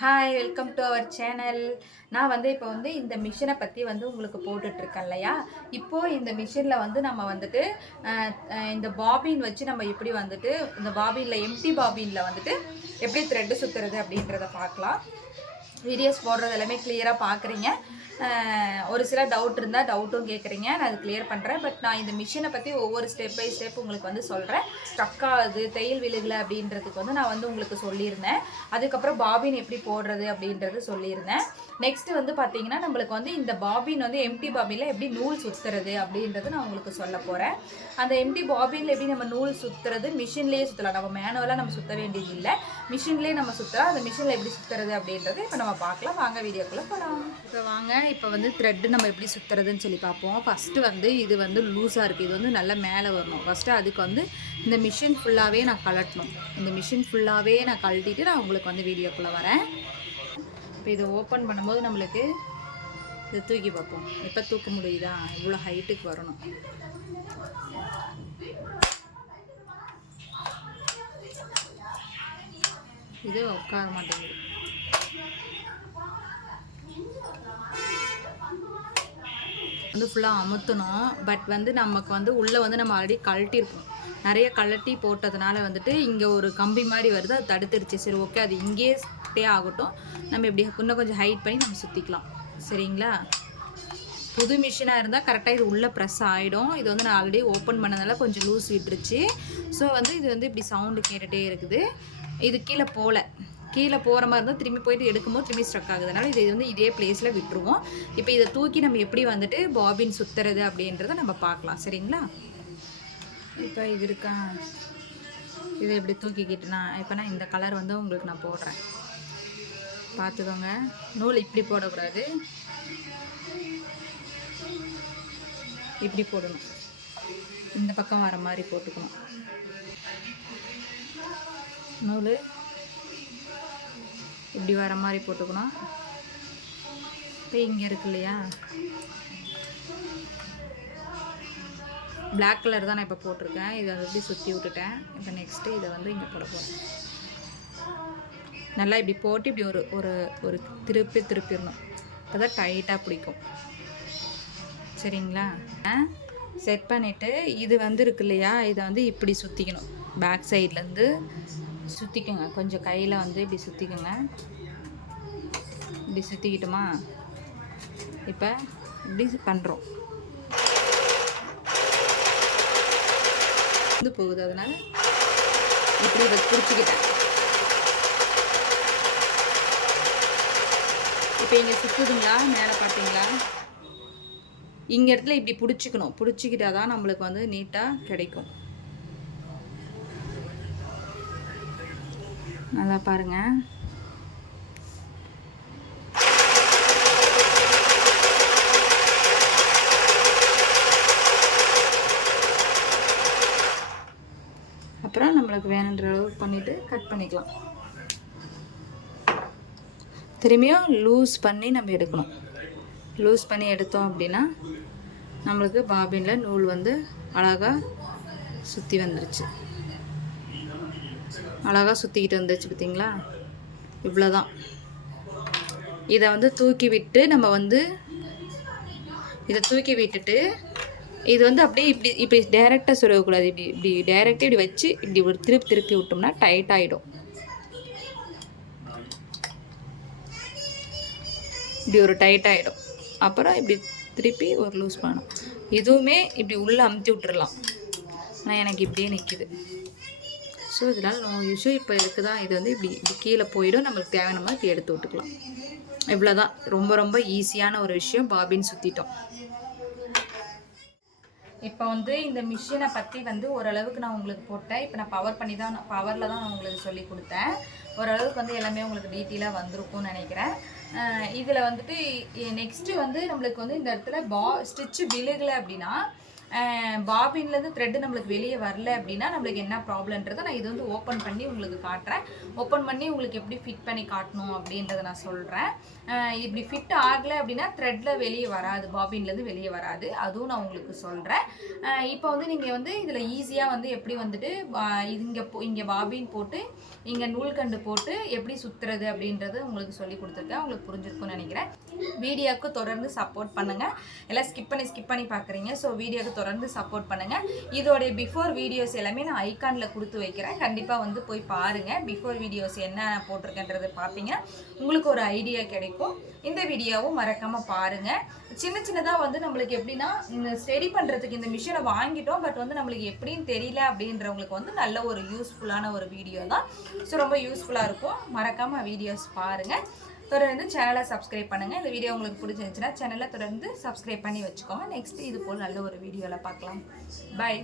Hi, welcome to our channel. நான் இப்போ இந்த மிஷினை பற்றி உங்களுக்கு போட்டுட்ருக்கேன் இல்லையா. இப்போது இந்த மிஷினில் நம்ம இந்த பாபின் வச்சு நம்ம எப்படி இந்த பாபினில் எம்டி பாபினில் எப்படி த்ரெட்டு சுற்றுறது அப்படின்றத பார்க்கலாம். வீடியோஸ் போடுறது எல்லாமே கிளியராக பார்க்குறீங்க. ஒரு சில டவுட் இருந்தால் டவுட்டும் கேட்குறீங்க, நான் அது கிளியர் பண்ணுறேன். பட் நான் இந்த மிஷினை பற்றி ஒவ்வொரு ஸ்டெப் பை ஸ்டெப் உங்களுக்கு சொல்கிறேன். ஸ்டக்காகுது, தையல் விழுகலை அப்படின்றதுக்கு நான் உங்களுக்கு சொல்லியிருந்தேன். அதுக்கப்புறம் பாபின் எப்படி போடுறது அப்படின்றது சொல்லியிருந்தேன். நெக்ஸ்ட்டு பார்த்தீங்கன்னா நம்மளுக்கு இந்த பாபின் எம்டி பாபினில் எப்படி நூல் சுற்றுறது அப்படின்றது நான் உங்களுக்கு சொல்ல போகிறேன். அந்த எம்டி பாபினில் எப்படி நம்ம நூல் சுற்றுறது மிஷின்லேயே சுற்றலாம். நம்ம மேனுவலாக நம்ம சுற்ற வேண்டியது இல்லை, மிஷின்லேயே நம்ம சுற்றலாம். அந்த மிஷினில் எப்படி சுற்றுறது அப்படின்றது இப்போ நம்ம பார்க்கலாம். வாங்க வீடியோக்குள்ளே போகலாம். இப்போ வாங்க இப்போ த்ரெட்டு நம்ம எப்படி சுற்றுறதுன்னு சொல்லி பார்ப்போம். ஃபஸ்ட்டு இது லூஸாக இருக்குது, இது நல்லா மேலே வரணும். ஃபஸ்ட்டு அதுக்கு இந்த மிஷின் ஃபுல்லாகவே நான் கழட்டணும். இந்த மிஷின் ஃபுல்லாகவே நான் கழட்டிட்டு நான் உங்களுக்கு வீடியோக்குள்ளே வரேன். இப்போ இதை ஓப்பன் பண்ணும்போது நம்மளுக்கு இதை தூக்கி பார்ப்போம். இப்போ தூக்க முடியுதா? இவ்வளோ ஹைட்டுக்கு வரணும். இது உட்கார மாட்டேங்குது. ஃபுல்லாக அமுத்தணும். பட் நமக்கு உள்ளே நம்ம ஆல்ரெடி கழட்டியிருக்கோம். நிறைய கழட்டி போட்டதுனால இங்கே ஒரு கம்பி மாதிரி வருது, அது தடுத்துருச்சு. சரி, ஓகே, அது இங்கேயே ஸ்டே ஆகட்டும். நம்ம இப்படி இன்னும் கொஞ்சம் ஹைட் பண்ணி நம்ம சுற்றிக்கலாம். சரிங்களா? புது மிஷினாக இருந்தால் கரெக்டாக இது உள்ளே ப்ரெஸ் ஆகிடும். இது நான் ஆல்ரெடி ஓப்பன் பண்ணதால கொஞ்சம் லூஸ் விட்டுருச்சு. ஸோ இது இப்படி சவுண்டு கேட்டுகிட்டே இருக்குது. இது கீழே போகிற மாதிரி இருந்தால் திரும்பி போயிட்டு எடுக்கும்போது திரும்பி ஸ்ட்ரக் ஆகுதுனால இது இதே பிளேஸில் விட்டுருவோம். இப்போ இதை தூக்கி நம்ம எப்படி பாபின் சுற்றுறது அப்படின்றத நம்ம பார்க்கலாம். சரிங்களா? இப்போ இது இருக்கா, இதை எப்படி தூக்கிக்கிட்டுனா இப்போ நான் இந்த கலர் உங்களுக்கு நான் போடுறேன், பார்த்துக்கோங்க. நூல் இப்படி போடக்கூடாது, இப்படி போடணும். இந்த பக்கம் வர மாதிரி போட்டுக்கணும். நூல் இப்படி வர மாதிரி போட்டுக்கணும். இப்போ இங்கே இருக்கு இல்லையா, பிளாக் கலர் தான் நான் இப்போ போட்டிருக்கேன். இதை எப்படி சுற்றி விட்டுட்டேன். இப்போ நெக்ஸ்ட்டு இதை இங்கே போட போகிறேன். நல்லா இப்படி போட்டு இப்படி ஒரு ஒரு திருப்பிடணும். அப்போ தான் டைட்டாக பிடிக்கும். சரிங்களா? செட் பண்ணிவிட்டு இது இருக்கு இல்லையா, இதை இப்படி சுற்றிக்கணும். பேக் சைட்லேருந்து சுற்றிக்கோங்க. கொஞ்சம் கையில் இப்படி சுற்றிக்கோங்க. இப்படி சுற்றிக்கிட்டோமா, இப்போ இப்படி பண்ணுறோம். போகுது, அதனால் இப்படி இதை பிடிச்சிக்கிட்டேன். இப்போ இங்கே சுற்றுதுங்களா, மேலே பார்த்தீங்களா? இங்கே இடத்துல இப்படி பிடிச்சிக்கணும். பிடிச்சிக்கிட்டா தான் நம்மளுக்கு நீட்டாக கிடைக்கும். நல்லா பாருங்கள். அப்புறம் நம்மளுக்கு வேணுன்ற அளவுக்கு பண்ணிவிட்டு கட் பண்ணிக்கலாம். திரும்பியும் லூஸ் பண்ணி நம்ம எடுக்கணும். லூஸ் பண்ணி எடுத்தோம் அப்படின்னா நம்மளுக்கு பாபினில் நூல் அழகாக சுற்றி வந்துருச்சு. அழகாக சுற்றிக்கிட்டு வந்துருச்சு, பார்த்தீங்களா? இவ்வளோதான். இதை தூக்கி விட்டு நம்ம இதை தூக்கி விட்டுட்டு இது அப்படியே இப்படி இப்படி டைரெக்டாக சொல்லக்கூடாது. இப்படி இப்படி டைரெக்டாக இப்படி வச்சு இப்படி ஒரு திருப்பி விட்டோம்னா டைட் ஆகிடும். இப்படி ஒரு டைட் ஆகிடும். அப்புறம் இப்படி திருப்பி ஒரு லூஸ் பண்ணணும். இதுவுமே இப்படி உள்ளே அமுத்தி விட்டுறலாம். ஆனால் எனக்கு இப்படியே நிற்கிது. ஸோ இதனால் நோ இஷ்யூ. இப்போ இருக்குது தான், இது இப்படி இப்படி கீழே போயிடும். நம்மளுக்கு தேவையான மாதிரி இப்படி எடுத்து விட்டுக்கலாம். இவ்வளோதான். ரொம்ப ரொம்ப ஈஸியான ஒரு விஷயம். பாபின் சுற்றிட்டோம். இப்போ இந்த மிஷினை பற்றி ஓரளவுக்கு நான் உங்களுக்கு போட்டேன். இப்போ நான் பவரில் தான் நான் உங்களுக்கு சொல்லி கொடுத்தேன். ஓரளவுக்கு எல்லாமே உங்களுக்கு டீட்டெயிலாக வந்திருக்கும்னு நினைக்கிறேன். இதில் நெக்ஸ்ட்டு நம்மளுக்கு இந்த இடத்துல ஸ்டிச்சு விழுகலை அப்படின்னா பாபின்லேருந்து த்ரெட்டு நம்மளுக்கு வெளியே வரல அப்படின்னா நம்மளுக்கு என்ன ப்ராப்ளம்ன்றதை நான் இது வந்து ஓப்பன் பண்ணி உங்களுக்கு காட்டுறேன். ஓப்பன் பண்ணி உங்களுக்கு எப்படி ஃபிட் பண்ணி காட்டணும் அப்படின்றத நான் சொல்கிறேன். இப்படி ஃபிட் ஆகலை அப்படின்னா த்ரெட்டில் வெளியே வராது, பாபின்லேருந்து வெளியே வராது, அதுவும் நான் உங்களுக்கு சொல்கிறேன். இப்போ வந்து நீங்கள் வந்து இதில் ஈஸியாக வந்து எப்படி வந்துட்டு இங்கே பாபின் போட்டு இங்கே நூல்கண்டு போட்டு எப்படி சுற்றுறது அப்படின்றது உங்களுக்கு சொல்லி கொடுத்துருக்கேன். உங்களுக்கு புரிஞ்சிருக்கும்னு நினைக்கிறேன். வீடியோவுக்கு தொடர்ந்து சப்போர்ட் பண்ணுங்கள். எல்லாம் ஸ்கிப் பண்ணி பார்க்குறீங்க. ஸோ வீடியோவுக்கு தொடர்ந்து சப்போர்ட் பண்ணுங்கள். இதோடைய பிஃபோர் வீடியோஸ் எல்லாமே நான் ஐகானில் கொடுத்து வைக்கிறேன். கண்டிப்பாக வந்து போய் பாருங்கள். பிஃபோர் வீடியோஸ் என்ன போட்டிருக்கேன்றதை பார்த்தீங்கன்னா உங்களுக்கு ஒரு ஐடியா கிடைக்கும். இந்த வீடியோவும் மறக்காமல் பாருங்கள். சின்னதாக வந்து நம்மளுக்கு எப்படின்னா ஸ்டடி பண்ணுறதுக்கு இந்த மிஷினை வாங்கிட்டோம், பட் வந்து நம்மளுக்கு எப்படின்னு தெரியல அப்படின்றவங்களுக்கு வந்து நல்ல ஒரு யூஸ்ஃபுல்லான ஒரு வீடியோ தான். ஸோ ரொம்ப யூஸ்ஃபுல்லாக இருக்கும். மறக்காமல் வீடியோஸ் பாருங்கள். தொடர்ந்து சேனலை சப்ஸ்கிரைப் பண்ணுங்கள். இந்த வீடியோ உங்களுக்கு பிடிச்சிருந்துச்சுன்னா சேனலை தொடர்ந்து சப்ஸ்கிரைப் பண்ணி வச்சுக்கோங்க. நெக்ஸ்ட் இது போல் நல்ல ஒரு வீடியோவில் பார்க்கலாம். பை.